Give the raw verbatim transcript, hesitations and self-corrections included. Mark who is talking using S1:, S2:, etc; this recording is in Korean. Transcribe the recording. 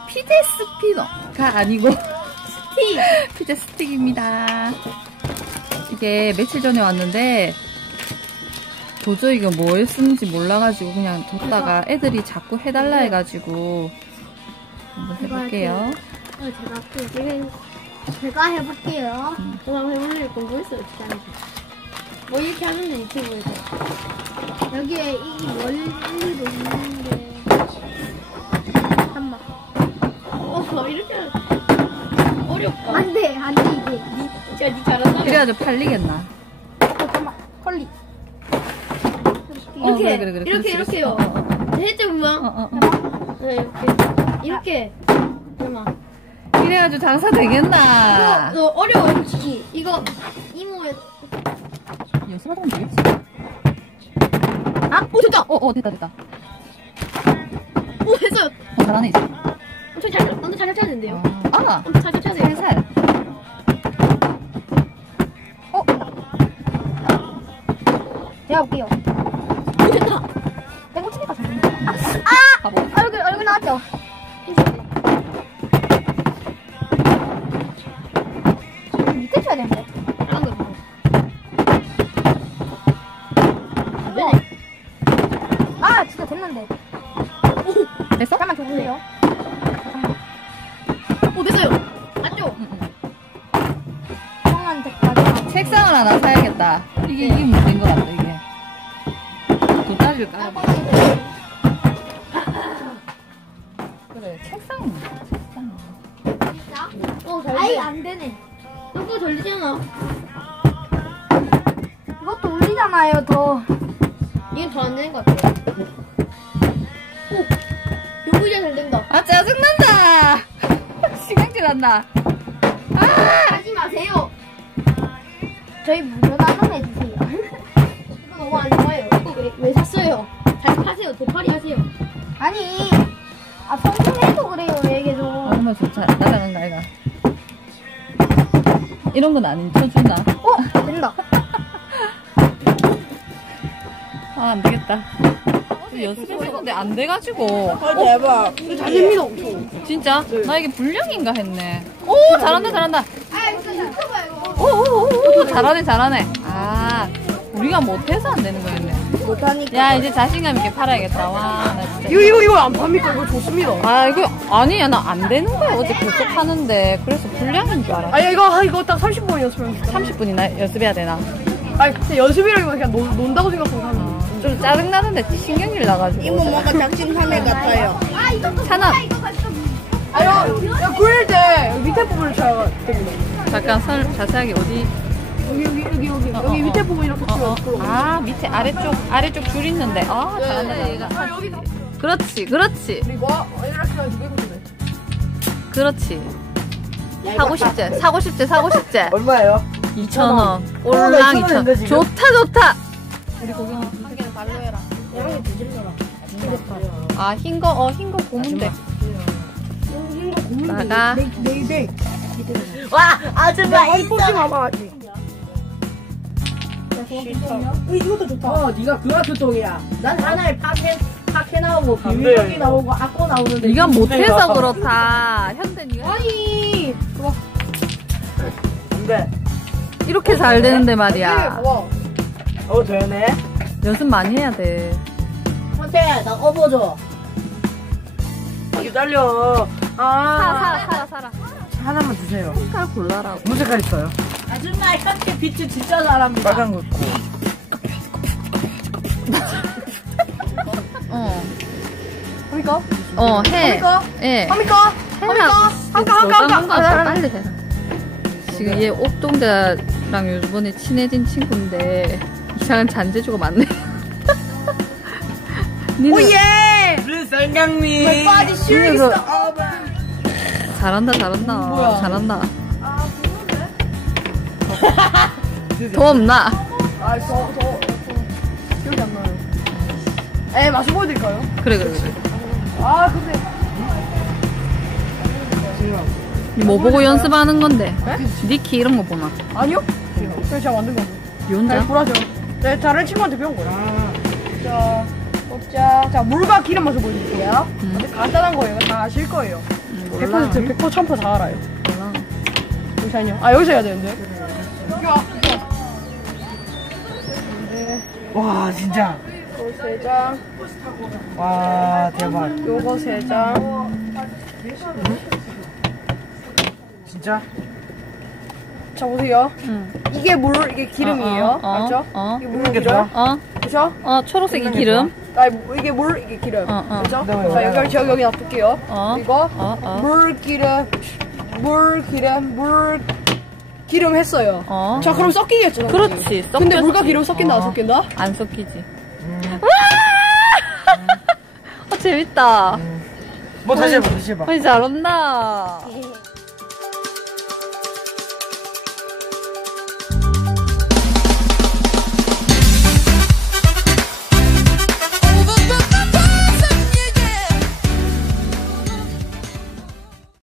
S1: 피제 스피너가 아니고 스틱! 피제 스틱입니다. 이게 며칠 전에 왔는데 도저히 이거 뭘 쓰는지 몰라가지고 그냥 뒀다가 애들이 자꾸 해달라 해가지고 한번 해볼게요.
S2: 어, 제가 할게요. 제가 해볼게요.
S1: 음.
S2: 제가 해볼래 공부했어요. 어떻게 하는지. 뭐 이렇게 하면 돼, 유튜브에서. 여기에 이 원리도 있는데. 잠깐만. 어, 이렇게 하면 어렵다. 안 돼, 안 돼, 이게. 니, 진짜 니 잘한다.
S1: 그래가지고 팔리겠나?
S2: 어, 잠깐만. 컬리.
S1: 어,
S2: 이렇게,
S1: 그래, 그래, 그래.
S2: 이렇게,
S1: 그렇지,
S2: 이렇게요.
S1: 그렇지. 어, 어, 어.
S2: 해줘, 그만.
S1: 어, 어, 어.
S2: 네, 이렇게. 이렇게. 잠깐만.
S1: 이래가지고 장사 되겠나?
S2: 이거, 너 어려워, 솔직히. 이거, 이모에.
S1: 연습하면 되겠지?
S2: 아! 오, 됐다!
S1: 어, 어, 됐다, 됐다.
S2: 오, 됐어요!
S1: 어, 잘하네, 이제.
S2: 엄청 잘, 엄청 잘 쳐야 되는데요.
S1: 아, 아.
S2: 엄청 잘 쳐야 돼요.
S1: 살살. 어?
S2: 제가 볼게요. 오, 됐다! 내가 치니까 잘 된다. 아!
S1: 바보.
S2: 얼굴, 얼굴 나왔죠? 밑에 쳐야 되는데. 안 돼. 네. 아, 진짜 됐는데. 오!
S1: 됐어?
S2: 잠깐만 줘보세요. 잠깐만. 오, 됐어요! 맞죠?
S1: 응, 응.
S2: 성한 데까지.
S1: 책상을 하나 사야겠다. 이게, 이게 문제인 것 같다, 이게. 돗자리를 깔아. 그래, 책상은 뭐야, 책상.
S2: 진짜? 어, 잘 돼. 아이, 안 되네. 이거 돌리잖아. 이것도 올리잖아요, 더. 이건 더 안 되는 것 같아요. 오! 이거 이제 잘 된다.
S1: 아, 짜증난다! 시간질 난다. 아!
S2: 하지 마세요. 저희 무료 나눔 해주세요. 이거 너무 안 좋아요. 이거 왜, 왜 샀어요? 잘 파세요. 도파리 하세요. 아니, 아, 성공해도 그래요, 왜 계속.
S1: 얼마나 좋다. 나가는 거 아이가. 이런 건 안 쳐주나?
S2: 어? 된다.
S1: 아, 안 되겠다. 연습했었는데 안 돼가지고.
S3: 아, 대박.
S2: 잘 됩니다, 엄청.
S1: 진짜? 나 이게 불량인가 했네. 오, 잘한다, 잘한다.
S2: 아, 이거 유튜브야, 이거.
S1: 오, 오, 오, 오, 잘하네, 잘하네. 아, 우리가 못해서 안 되는 거였네.
S2: 못하니까.
S1: 야, 이제 자신감 있게 팔아야겠다. 와, 나 진짜.
S3: 이거, 이거, 이거 안 팝니까? 이거 좋습니다.
S1: 아, 이거, 아니야, 나 안 되는 거야. 어제 계속 하는데. 그래서 불량인 줄 알았어.
S3: 아니, 이거, 이거 딱 삼십 분 연습하면
S1: 삼십 분이나 연습해야 되나?
S3: 아니, 진짜 연습이라기보다 그냥 논, 논다고 생각하고 하는 거.
S1: 좀 짜증나는데 신경질 나가지고.
S4: 이모 뭔가 작심삼일 같아요.
S2: 아, 이것도
S1: 찬아.
S2: 뭐야, 이거 벌써.
S3: 아, 이거, 이거 굴릴 때 밑에 부분을 쳐야 됩니다.
S1: 잠깐 설, 자세하게 어디?
S3: 여기, 여기, 여기, 여기.
S1: 어,
S3: 여기
S1: 어,
S3: 밑에
S1: 어.
S3: 부분 이렇게
S1: 어,
S3: 치면
S1: 어.
S3: 부끄러워.
S1: 아, 밑에 아래쪽 아래쪽 줄 있는데. 아, 잘한다, 잘한다.
S3: 아, 여기.
S1: 그렇지, 그렇지,
S3: 그리고, 어, 이렇게 해가지고 이거 보면
S1: 그렇지. 사고 싶지, 사고 싶지, 사고 싶지.
S3: 얼마예요?
S1: 이천 원.
S3: 나
S1: 올랑
S3: 이천
S1: 이천
S3: 원인데,
S1: 원.
S3: 지금?
S1: 좋다, 좋다.
S3: 우리 거기
S2: 한 개는 발로 해라.
S3: 양이 뒤질려라.
S1: 아, 흰 거, 어, 흰 거 고면 돼. 나가.
S3: 네이베이.
S4: 와, 아줌마
S3: 야,
S4: 있어.
S3: 뽑지 마봐. 이것도 좋다. 어, 네가 그 같은 똥이야.
S4: 난 하나에 파케 파케 나오고 비밀력이 나오고 아꼬 나오는데.
S1: 네가 못해서 그렇다. 현대 네가
S3: 아니. 좋아. 안 돼.
S1: 이렇게 잘 되는데 말이야.
S3: 좋아. 어, 되네.
S1: 연습 많이 해야 돼.
S4: 현태, 나 업어줘.
S3: 기다려. 아.
S1: 사라, 사라, 사라.
S3: 하나만 주세요.
S1: 색깔 골라라고.
S3: 무슨 색깔 있어요?
S4: 아줌마 이렇게 비트 진짜 잘합니다.
S3: 빨간 거.
S1: 어.
S3: 합니까?
S1: 어, 해.
S3: 합니까?
S1: 예.
S3: 합니까?
S1: 해라.
S3: 한가, 한가, 한가, 한가.
S1: 빨리 해라. 지금 얘 옥동자랑 요번에 친해진 친구인데 이상한 잔재주가 많네. 니는
S3: 오예!
S4: 불쌍강미.
S3: My body sure is
S1: 그래서-
S3: the over.
S1: 잘한다, 잘한다.
S3: 뭐야?
S1: 잘한다.
S3: 아, 부르는데?
S1: 더 없나?
S3: 아, 저, 저, 저, 기억이 안 나요. 에, 마셔 보여드릴까요?
S1: 그래, 그래, 그래.
S3: 아, 근데.
S1: 니 뭐 보고 연습하는 건데?
S3: 네?
S1: 니키 이런 거 보나?
S3: 아니요? 그냥 제가 만든 거.
S1: 니 혼자?
S3: 잘 보라죠. 네, 다른 친구한테 배운 거야. 자, 뽑자. 자, 물과 기름 마셔 보여드릴게요.
S1: 음.
S3: 아주 간단한 거예요. 다 아실 거예요.
S1: 음.
S3: 백 퍼센트 백 퍼센트 천 퍼센트 다 알아요.
S1: 몰라.
S3: 잠시만요. 아 여기서 해야 되는데. 네.
S5: 와 진짜.
S3: 요거 세 장.
S5: 와 대박.
S3: 요거 세 장.
S5: 진짜?
S3: 자 보세요.
S1: 응.
S3: 이게 물 이게 기름이에요.
S1: 어, 어, 어,
S3: 맞죠?
S1: 어.
S3: 이게
S5: 먹는 게
S3: 물이죠.
S1: 어?
S3: 그죠?
S1: 어, 초록색이
S5: 먹는 게
S1: 기름.
S3: 아 이게 물 이게 물 이게 기름.
S1: 어, 어.
S3: 그죠?
S5: 네,
S3: 자
S5: 네.
S3: 여기 여기 여기 놔둘게요.
S1: 어.
S3: 그리고
S1: 어, 어.
S3: 물 기름 물 기름 물 기름 했어요.
S1: 어.
S3: 자 그럼 섞이겠죠. 당연히.
S1: 그렇지.
S3: 근데
S1: 섞였지.
S3: 물과 기름 섞인다 안
S5: 어.
S3: 섞인다?
S1: 안 섞이지.
S5: 음.
S1: 어, 재밌다.
S5: 음. 뭐 다시 해봐 다시 해봐.
S1: 어, 잘한다.